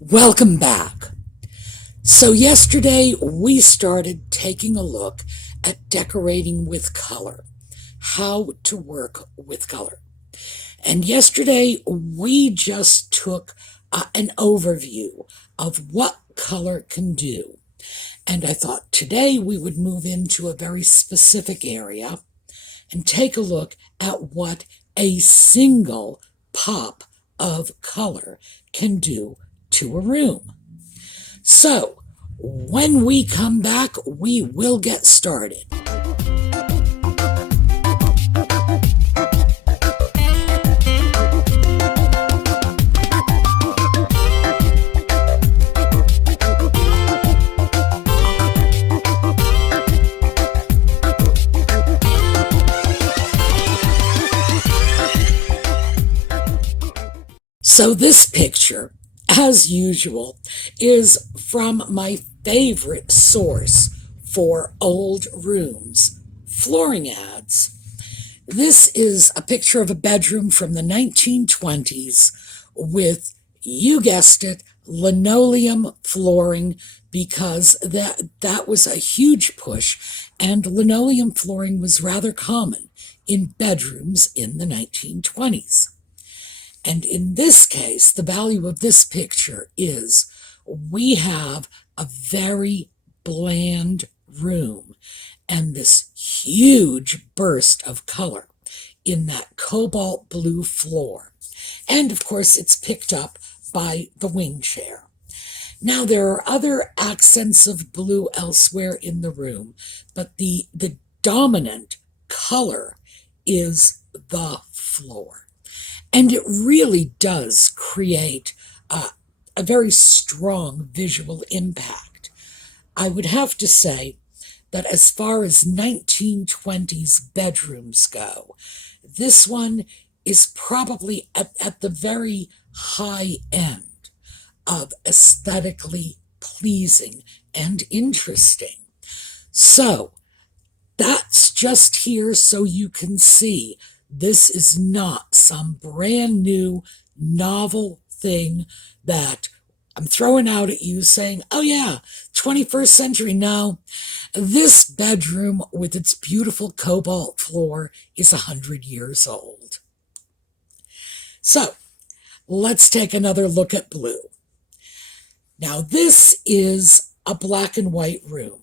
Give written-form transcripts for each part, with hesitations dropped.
Welcome back. So yesterday we started taking a look at decorating with color, how to work with color. And yesterday we just took an overview of what color can do. And I thought today we would move into a very specific area and take a look at what a single pop of color can do to a room. So, when we come back, we will get started. So this picture, as usual, is from my favorite source for old rooms, flooring ads. This is a picture of a bedroom from the 1920s with, you guessed it, linoleum flooring, because that was a huge push, and linoleum flooring was rather common in bedrooms in the 1920s. And in this case, the value of this picture is we have a very bland room and this huge burst of color in that cobalt blue floor. And of course, it's picked up by the wing chair. Now, there are other accents of blue elsewhere in the room, but the dominant color is the floor. And it really does create a very strong visual impact. I would have to say that as far as 1920s bedrooms go, this one is probably at the very high end of aesthetically pleasing and interesting. So that's just here so you can see this is not some brand new novel thing that I'm throwing out at you saying, oh yeah, 21st century. No, this bedroom with its beautiful cobalt floor is 100 years old. So let's take another look at blue. Now this is a black and white room.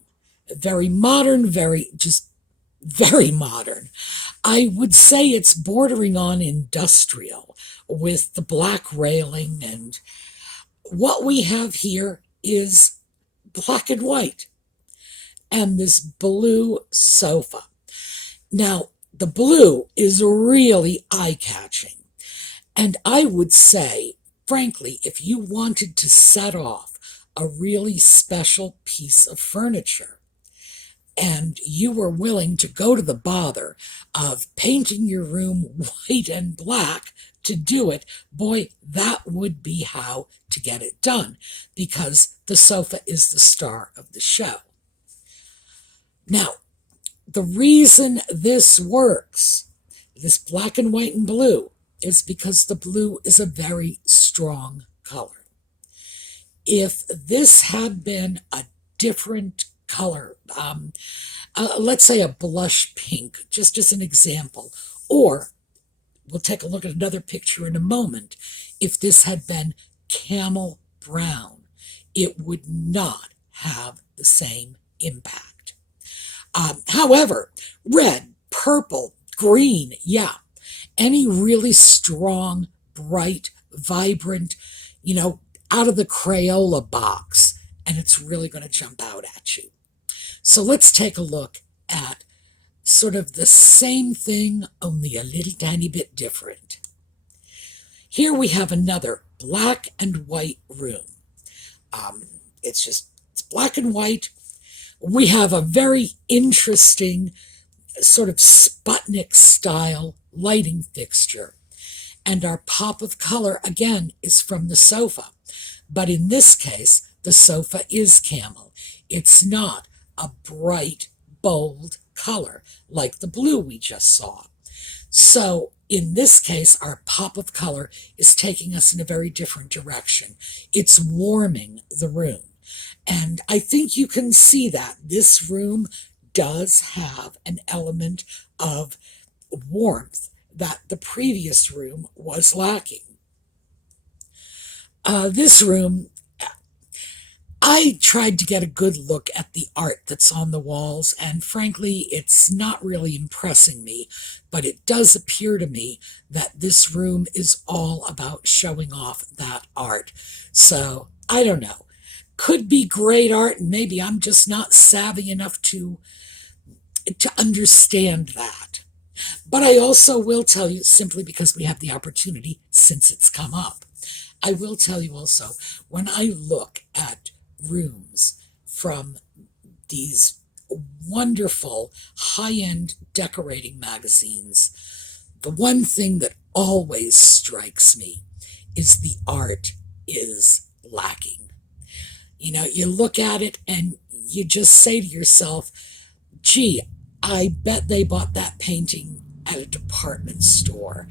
Very modern, very modern. I would say it's bordering on industrial with the black railing, and what we have here is black and white and this blue sofa. Now, the blue is really eye-catching, and I would say, frankly, if you wanted to set off a really special piece of furniture, and you were willing to go to the bother of painting your room white and black to do it, boy, that would be how to get it done, because the sofa is the star of the show. Now, the reason this works, this black and white and blue, is because the blue is a very strong color. If this had been a different color, let's say a blush pink, just as an example, or we'll take a look at another picture in a moment. If this had been camel brown, it would not have the same impact. However, red, purple, green, yeah, any really strong, bright, vibrant, out of the Crayola box, and it's really going to jump out at you. So let's take a look at sort of the same thing, only a little tiny bit different. Here we have another black and white room. It's black and white. We have a very interesting sort of Sputnik style lighting fixture. And our pop of color, again, is from the sofa. But in this case, the sofa is camel. It's not a bright, bold color like the blue we just saw. So in this case, our pop of color is taking us in a very different direction. It's warming the room. And I think you can see that this room does have an element of warmth that the previous room was lacking. This room, I tried to get a good look at the art that's on the walls, and frankly, it's not really impressing me, but it does appear to me that this room is all about showing off that art. So, I don't know. Could be great art, and maybe I'm just not savvy enough to understand that. But I also will tell you, simply because we have the opportunity, since it's come up, I will tell you also, when I look at rooms from these wonderful high-end decorating magazines, the one thing that always strikes me is the art is lacking. You know, you look at it and you just say to yourself, gee, I bet they bought that painting at a department store.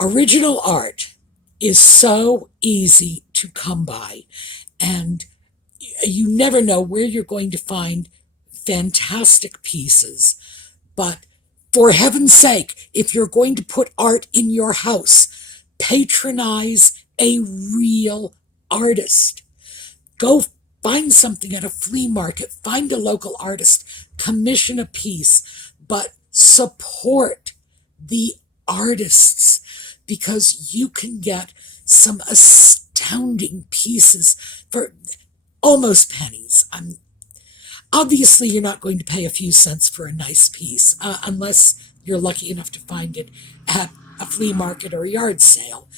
Original art is so easy to come by, and you never know where you're going to find fantastic pieces. But for heaven's sake, if you're going to put art in your house, patronize a real artist. Go find something at a flea market, find a local artist, commission a piece, but support the artists, because you can get some astounding pieces for almost pennies. Obviously, you're not going to pay a few cents for a nice piece, unless you're lucky enough to find it at a flea market or a yard sale.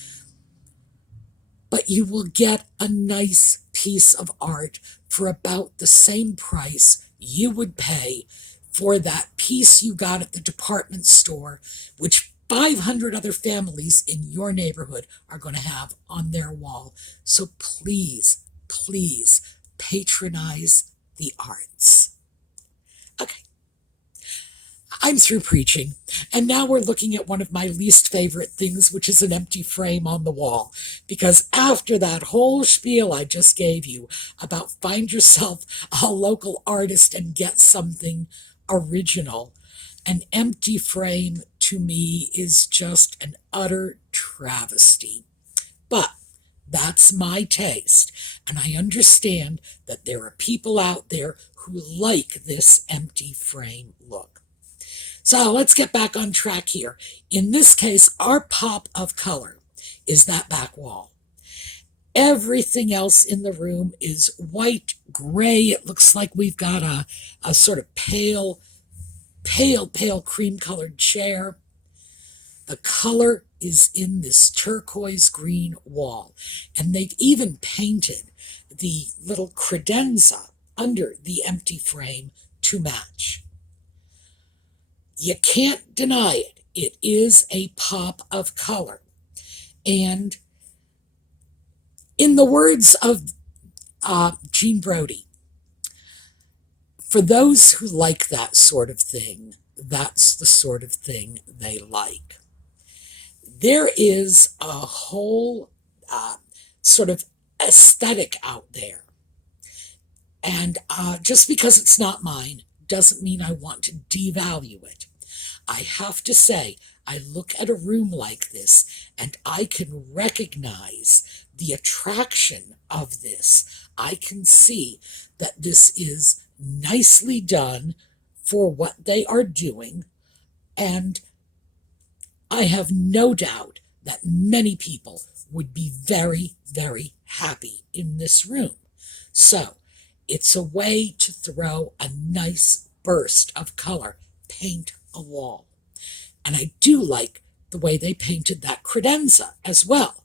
But you will get a nice piece of art for about the same price you would pay for that piece you got at the department store, which 500 other families in your neighborhood are going to have on their wall. So please, please patronize the arts. Okay. I'm through preaching, and now we're looking at one of my least favorite things, which is an empty frame on the wall. Because after that whole spiel I just gave you about find yourself a local artist and get something original, an empty frame to me is just an utter travesty. But that's my taste, and I understand that there are people out there who like this empty frame look. So let's get back on track here. In this case, our pop of color is that back wall. Everything else in the room is white, gray. It looks like we've got a sort of pale cream-colored chair. The color is in this turquoise green wall. And they've even painted the little credenza under the empty frame to match. You can't deny it. It is a pop of color. And in the words of Jean Brodie, for those who like that sort of thing, that's the sort of thing they like. There is a whole sort of aesthetic out there. And just because it's not mine doesn't mean I want to devalue it. I have to say, I look at a room like this and I can recognize the attraction of this. I can see that this is nicely done for what they are doing, and I have no doubt that many people would be very, very happy in this room. So, it's a way to throw a nice burst of color, paint a wall. And I do like the way they painted that credenza as well,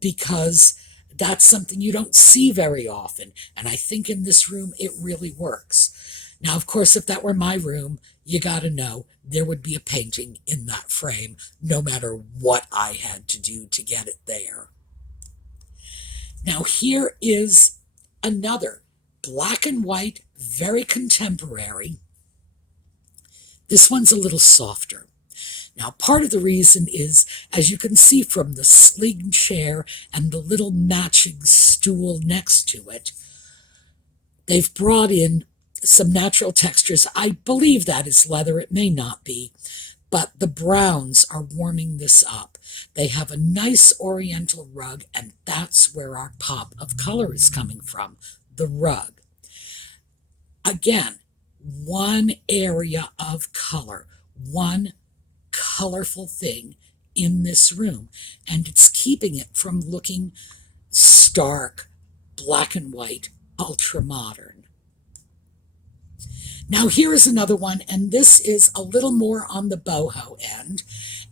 because that's something you don't see very often. And I think in this room, it really works. Now, of course, if that were my room, you got to know there would be a painting in that frame, no matter what I had to do to get it there. Now, here is another black and white, very contemporary. This one's a little softer. Now, part of the reason is, as you can see from the sling chair and the little matching stool next to it, they've brought in some natural textures. I believe that is leather. It may not be, but the browns are warming this up. They have a nice oriental rug, and that's where our pop of color is coming from, the rug. Again, one area of color, one colorful thing in this room, and it's keeping it from looking stark, black and white, ultra modern. Now here is another one, and this is a little more on the boho end.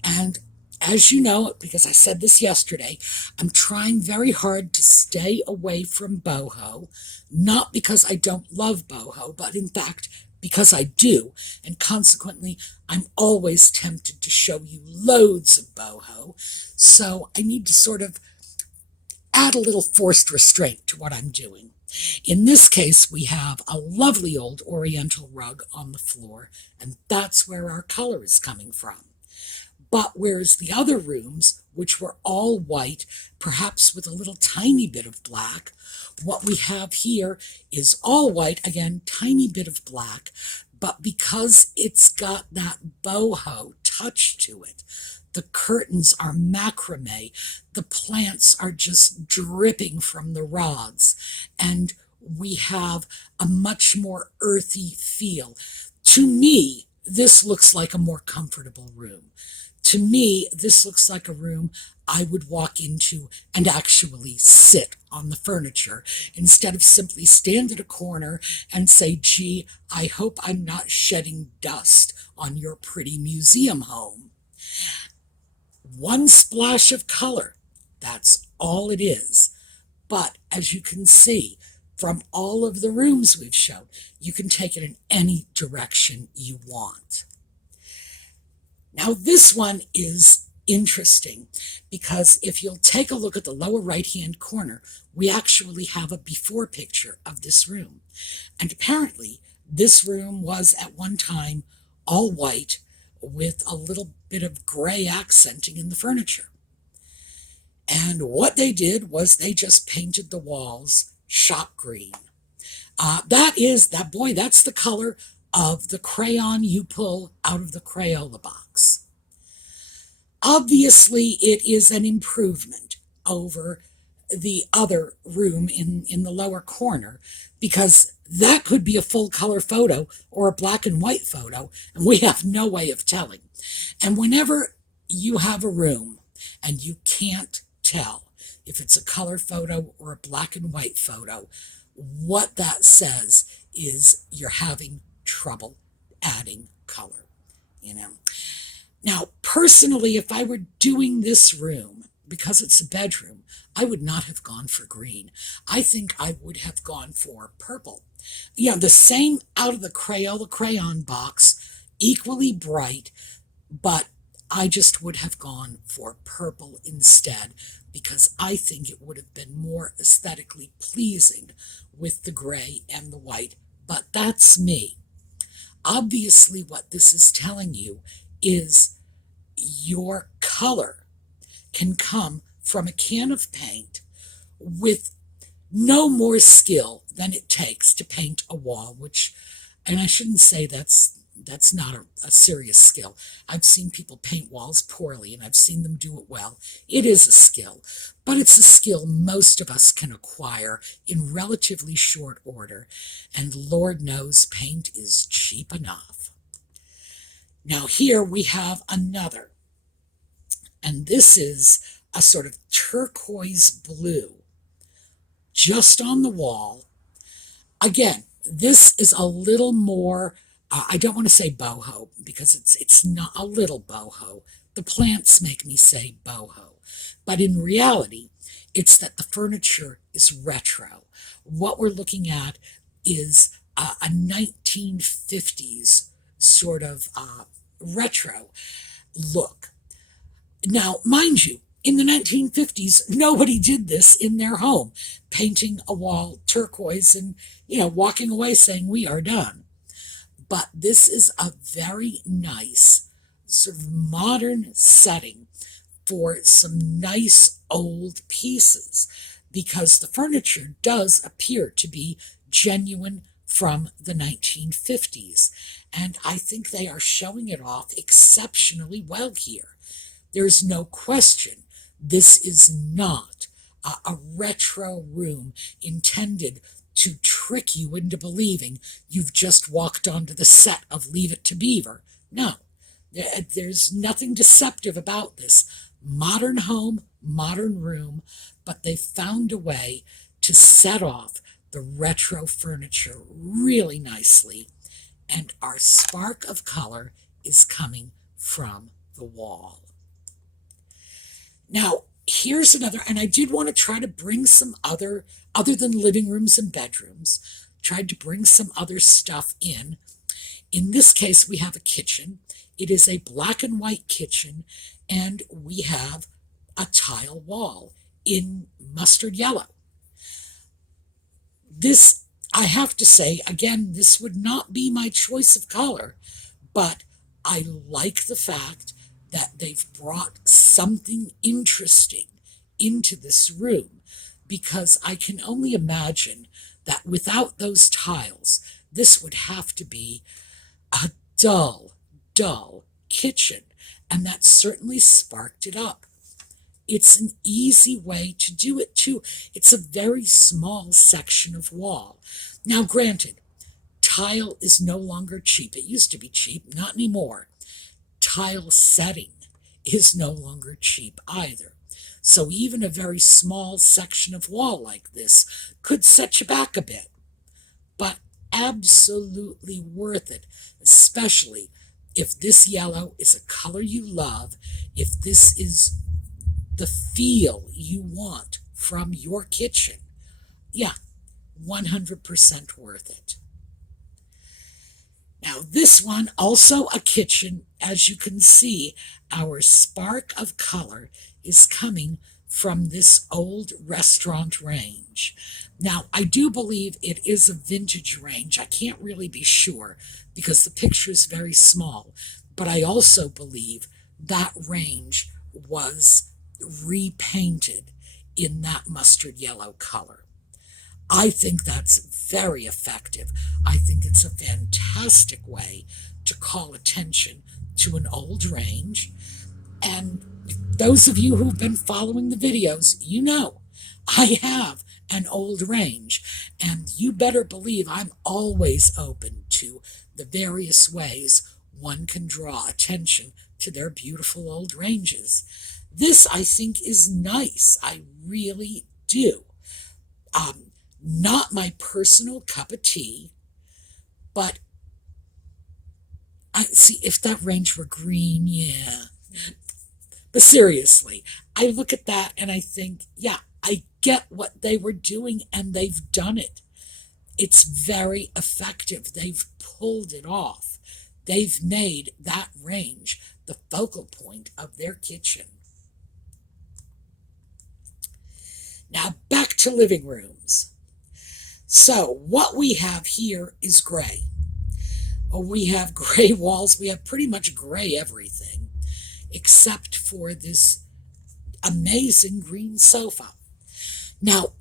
And as you know, because I said this yesterday, I'm trying very hard to stay away from boho, not because I don't love boho, but in fact, because I do, and consequently, I'm always tempted to show you loads of boho, so I need to sort of add a little forced restraint to what I'm doing. In this case, we have a lovely old oriental rug on the floor, and that's where our color is coming from. But whereas the other rooms, which were all white, perhaps with a little tiny bit of black, what we have here is all white, again, tiny bit of black, but because it's got that boho touch to it, the curtains are macrame, the plants are just dripping from the rods, and we have a much more earthy feel. To me, this looks like a more comfortable room. To me, this looks like a room I would walk into and actually sit on the furniture instead of simply stand at a corner and say, gee, I hope I'm not shedding dust on your pretty museum home. One splash of color, that's all it is. But as you can see, from all of the rooms we've shown, you can take it in any direction you want. Now this one is interesting because if you'll take a look at the lower right-hand corner, we actually have a before picture of this room. And apparently this room was at one time all white with a little bit of gray accenting in the furniture. And what they did was they just painted the walls shot green. That's the color of the crayon you pull out of the Crayola box. Obviously, it is an improvement over the other room in the lower corner, because that could be a full color photo or a black and white photo, and we have no way of telling. And whenever you have a room and you can't tell if it's a color photo or a black and white photo, what that says is you're having trouble adding color, Now, personally, if I were doing this room, because it's a bedroom, I would not have gone for green. I think I would have gone for purple. The same out of the Crayola crayon box, equally bright, but I just would have gone for purple instead, because I think it would have been more aesthetically pleasing with the gray and the white. But that's me. Obviously, what this is telling you is your color can come from a can of paint with no more skill than it takes to paint a wall, and I shouldn't say that's not a serious skill. I've seen people paint walls poorly, and I've seen them do it well. It is a skill, but it's a skill most of us can acquire in relatively short order, and Lord knows paint is cheap enough. Now here we have another, and this is a sort of turquoise blue just on the wall. Again, this is a little more, I don't want to say boho, because it's not a little boho. The plants make me say boho. But in reality, it's that the furniture is retro. What we're looking at is a 1950s sort of retro look. Now, mind you, in the 1950s, nobody did this in their home, painting a wall turquoise and, walking away saying, we are done. But this is a very nice sort of modern setting for some nice old pieces, because the furniture does appear to be genuine from the 1950s. And I think they are showing it off exceptionally well here. There's no question this is not a retro room intended to trick you into believing you've just walked onto the set of Leave It to Beaver. No, there's nothing deceptive about this. Modern home, modern room, but they found a way to set off the retro furniture really nicely, and our spark of color is coming from the wall. Now, here's another, and I did want to try to bring some other than living rooms and bedrooms, tried to bring some other stuff in. In this case, we have a kitchen. It is a black and white kitchen, and we have a tile wall in mustard yellow. This, I have to say, again, this would not be my choice of color, but I like the fact that they've brought something interesting into this room, because I can only imagine that without those tiles, this would have to be a dull kitchen, and that certainly sparked it up. It's an easy way to do it too. It's a very small section of wall. Now, granted, tile is no longer cheap. It used to be cheap, not anymore. Tile setting is no longer cheap either. So even a very small section of wall like this could set you back a bit, but absolutely worth it, especially if this yellow is a color you love, if this is the feel you want from your kitchen. Yeah, 100% worth it. Now this one, also a kitchen. As you can see, our spark of color is coming from this old restaurant range. Now, I do believe it is a vintage range. I can't really be sure because the picture is very small, but I also believe that range was repainted in that mustard yellow color. I think that's very effective. I think it's a fantastic way to call attention to an old range. And those of you who've been following the videos, you know I have an old range, and you better believe I'm always open to the various ways one can draw attention to their beautiful old ranges. This, I think, is nice. I really do. Not my personal cup of tea, but I see if that range were green, yeah. But seriously, I look at that and I think, yeah, I get what they were doing, and they've done it. It's very effective. They've pulled it off. They've made that range the focal point of their kitchen. Now back to living rooms. So what we have here is gray. We have gray walls. We have pretty much gray everything, except for this amazing green sofa. Now,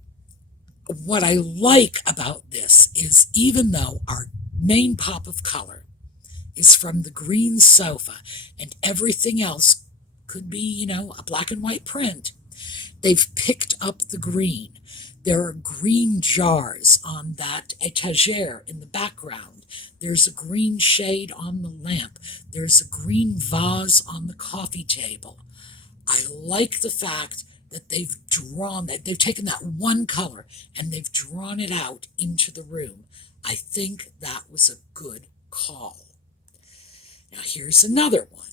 what I like about this is, even though our main pop of color is from the green sofa and everything else could be, a black and white print, they've picked up the green. There are green jars on that etagere in the background. There's a green shade on the lamp. There's a green vase on the coffee table. I like the fact that they've taken that one color and they've drawn it out into the room. I think that was a good call. Now here's another one.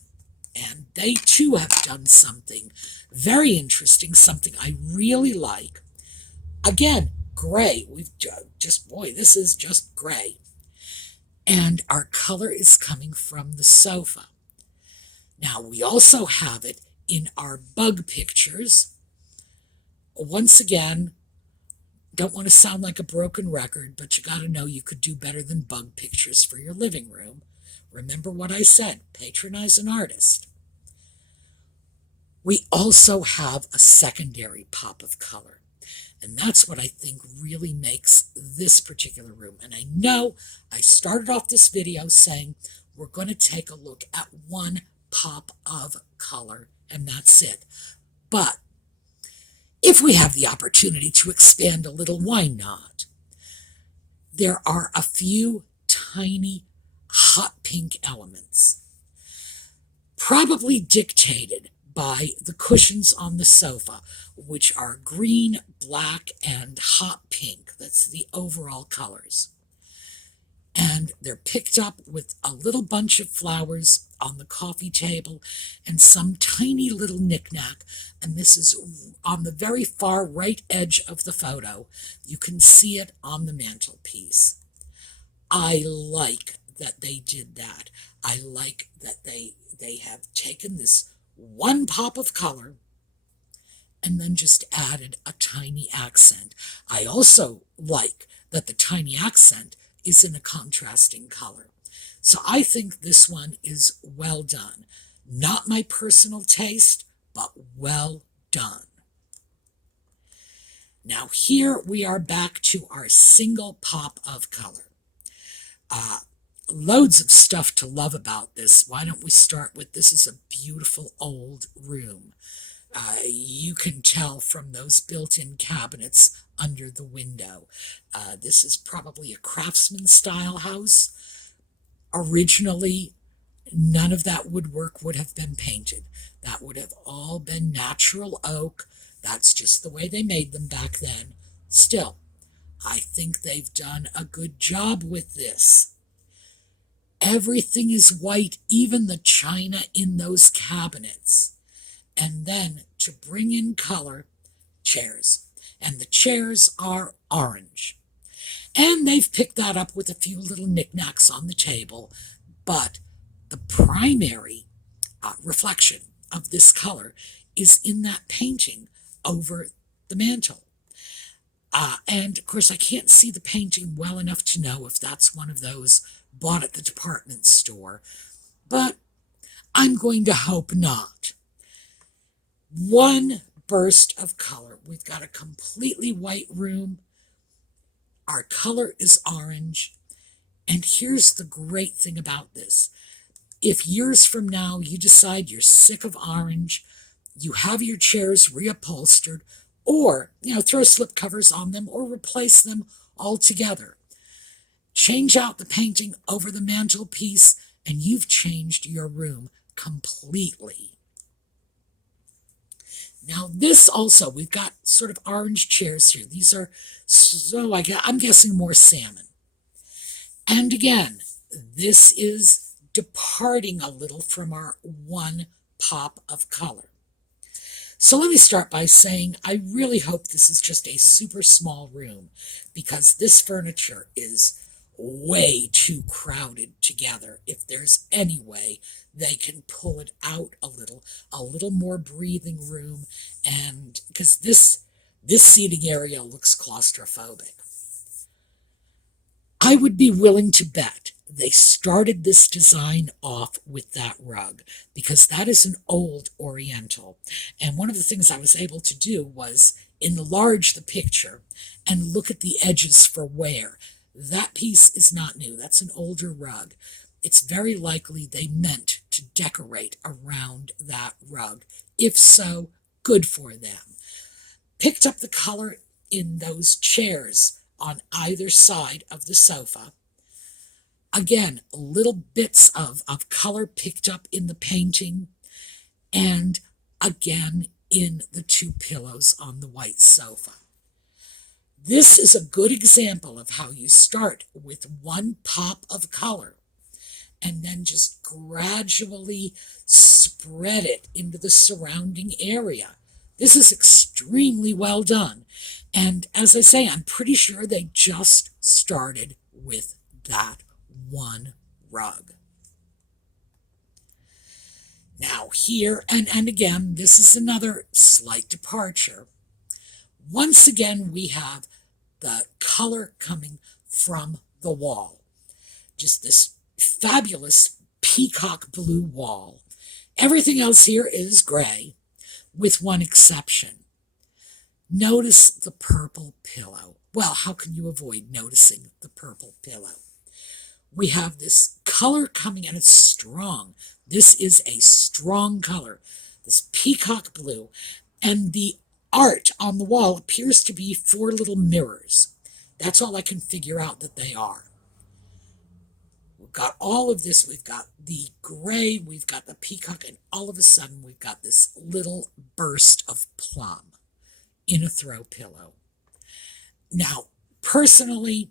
And they too have done something very interesting, something I really like. Again, gray. This is just gray. And our color is coming from the sofa. Now, we also have it in our bug pictures. Once again, don't want to sound like a broken record, but you got to know you could do better than bug pictures for your living room. Remember what I said, patronize an artist. We also have a secondary pop of color. And that's what I think really makes this particular room. And I know I started off this video saying we're going to take a look at one pop of color, and that's it. But if we have the opportunity to expand a little, why not? There are a few tiny hot pink elements, probably dictated by the cushions on the sofa, which are green, black, and hot pink. That's the overall colors. And they're picked up with a little bunch of flowers on the coffee table and some tiny little knickknack. And this is on the very far right edge of the photo. You can see it on the mantelpiece. I like that they did that. I like that they have taken this one pop of color and then just added a tiny accent. I also like that the tiny accent is in a contrasting color. So I think this one is well done. Not my personal taste, but well done. Now here we are back to our single pop of color. Loads of stuff to love about this. Why don't we start with, this is a beautiful old room. You can tell from those built-in cabinets under the window. This is probably a craftsman style house. Originally, none of that woodwork would have been painted. That would have all been natural oak. That's just the way they made them back then. Still, I think they've done a good job with this. Everything is white, even the china in those cabinets. And then to bring in color, chairs. And the chairs are orange. And they've picked that up with a few little knickknacks on the table. But the primary reflection of this color is in that painting over the mantel. And of course, I can't see the painting well enough to know if that's one of those bought at the department store, but I'm going to hope not. One burst of color. We've got a completely white room. Our color is orange. And here's the great thing about this. If years from now you decide you're sick of orange, you have your chairs reupholstered, or, throw slip covers on them or replace them altogether. Change out the painting over the mantelpiece, and you've changed your room completely. Now this also, we've got sort of orange chairs here. These are, I'm guessing more salmon. And again, this is departing a little from our one pop of color. So let me start by saying I really hope this is just a super small room, because this furniture is way too crowded together. If there's any way they can pull it out a little more breathing room, and because this seating area looks claustrophobic. I would be willing to bet they started this design off with that rug, because that is an old Oriental. And one of the things I was able to do was enlarge the picture and look at the edges for wear. That piece is not new. That's an older rug. It's very likely they meant to decorate around that rug. If so, good for them. Picked up the color in those chairs on either side of the sofa. Again, little bits of color picked up in the painting, and again in the two pillows on the white sofa. This is a good example of how you start with one pop of color and then just gradually spread it into the surrounding area. This is extremely well done. And as I say, I'm pretty sure they just started with that one rug. Now here, and again, this is another slight departure. Once again, we have the color coming from the wall. Just this fabulous peacock blue wall. Everything else here is gray, with one exception. Notice the purple pillow. Well, how can you avoid noticing the purple pillow? We have this color coming, and it's strong. This is a strong color, this peacock blue. And the art on the wall appears to be 4 little mirrors. That's all I can figure out that they are. We've got all of this. We've got the gray, we've got the peacock, and all of a sudden we've got this little burst of plum in a throw pillow. Now, personally,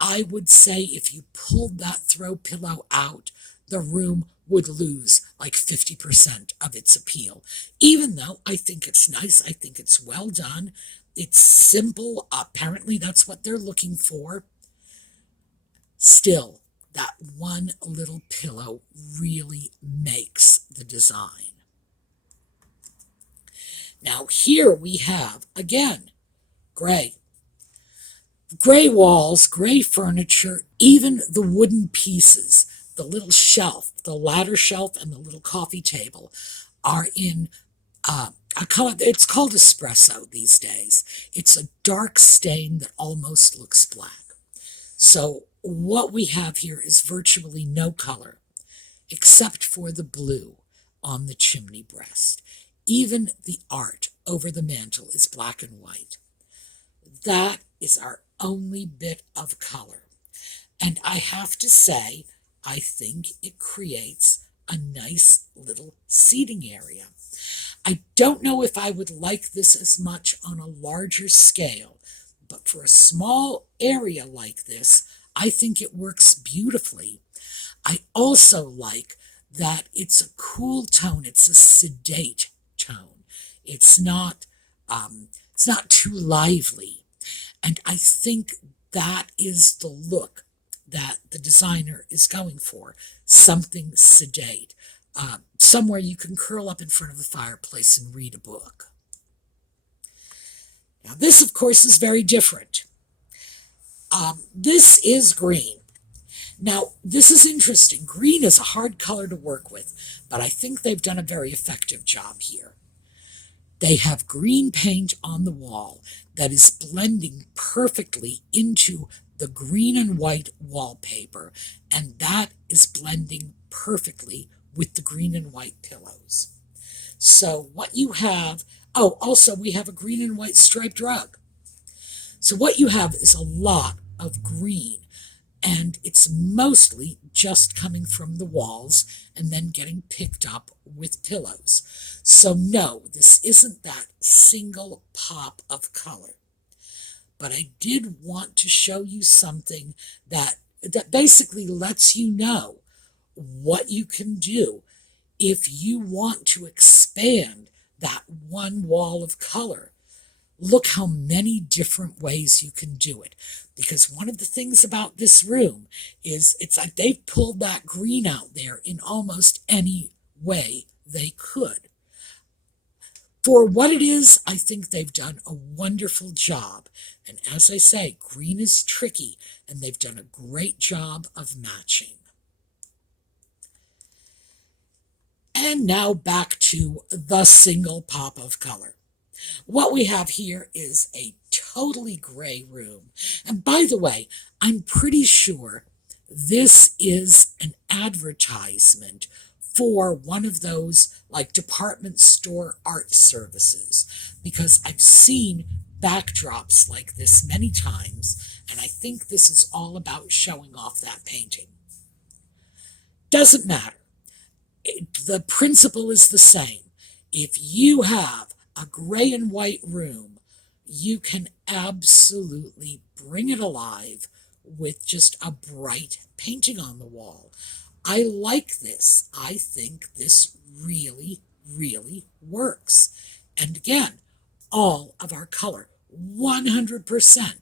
I would say if you pulled that throw pillow out, the room would lose like 50% of its appeal. Even though I think it's nice, I think it's well done, it's simple, apparently that's what they're looking for. Still, that one little pillow really makes the design. Now here we have, again, gray. Gray walls, gray furniture, even the wooden pieces, the little shelf, the ladder shelf, and the little coffee table are in a color. It's called espresso these days. It's a dark stain that almost looks black. So what we have here is virtually no color, except for the blue on the chimney breast. Even the art over the mantel is black and white. That is our only bit of color. And I have to say, I think it creates a nice little seating area. I don't know if I would like this as much on a larger scale, but for a small area like this, I think it works beautifully. I also like that it's a cool tone. It's a sedate tone. It's not too lively. And I think that is the look that the designer is going for, something sedate, somewhere you can curl up in front of the fireplace and read a book. Now this, of course, is very different. This is green. Now, this is interesting. Green is a hard color to work with, but I think they've done a very effective job here. They have green paint on the wall that is blending perfectly into the green and white wallpaper, and that is blending perfectly with the green and white pillows. So what you have, also we have a green and white striped rug. So what you have is a lot of green, and it's mostly just coming from the walls and then getting picked up with pillows. So no, this isn't that single pop of color. But I did want to show you something that basically lets you know what you can do if you want to expand that one wall of color. Look how many different ways you can do it. Because one of the things about this room is it's like they've pulled that green out there in almost any way they could. For what it is, I think they've done a wonderful job. And as I say, green is tricky, and they've done a great job of matching. And now back to the single pop of color. What we have here is a totally gray room. And by the way, I'm pretty sure this is an advertisement for one of those like department store art services, because I've seen backdrops like this many times, and I think this is all about showing off that painting. Doesn't matter. The principle is the same. If you have a gray and white room, you can absolutely bring it alive with just a bright painting on the wall. I like this. I think this really, really works. And again, all of our color, 100%,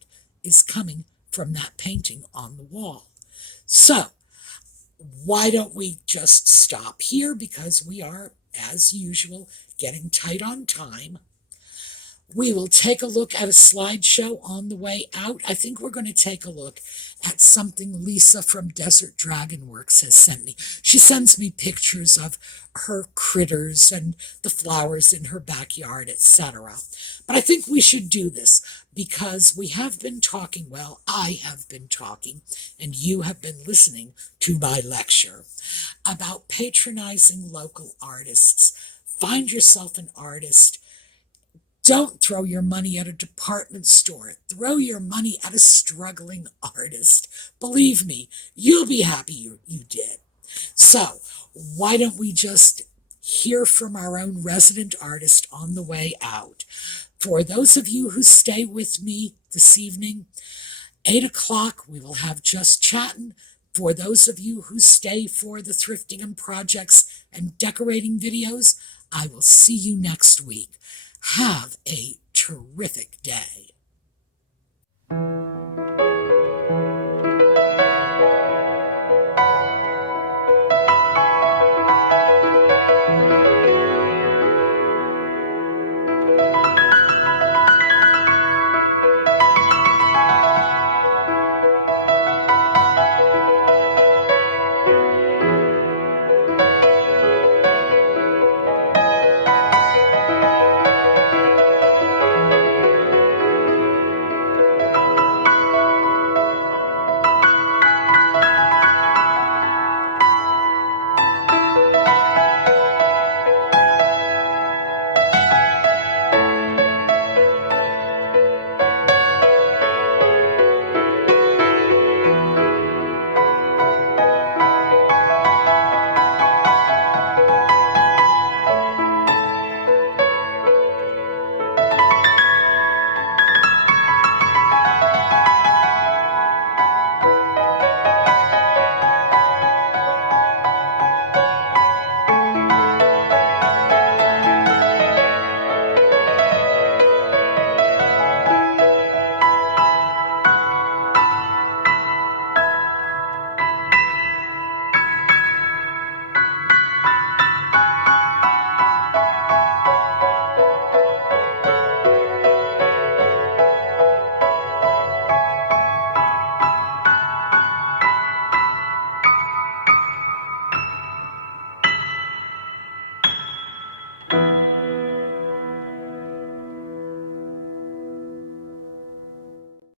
is coming from that painting on the wall. So, why don't we just stop here, because we are, as usual, getting tight on time. We will take a look at a slideshow on the way out. I think we're going to take a look at something Lisa from DesertDragonworks has sent me. She sends me pictures of her critters and the flowers in her backyard, etc. But I think we should do this because we have been talking, well, I have been talking, and you have been listening to my lecture about patronizing local artists. Find yourself an artist. Don't throw your money at a department store. Throw your money at a struggling artist. Believe me, you'll be happy you did. So, why don't we just hear from our own resident artist on the way out? For those of you who stay with me this evening, 8 o'clock, we will have Just Chattin'. For those of you who stay for the thrifting and projects and decorating videos, I will see you next week. Have a terrific day.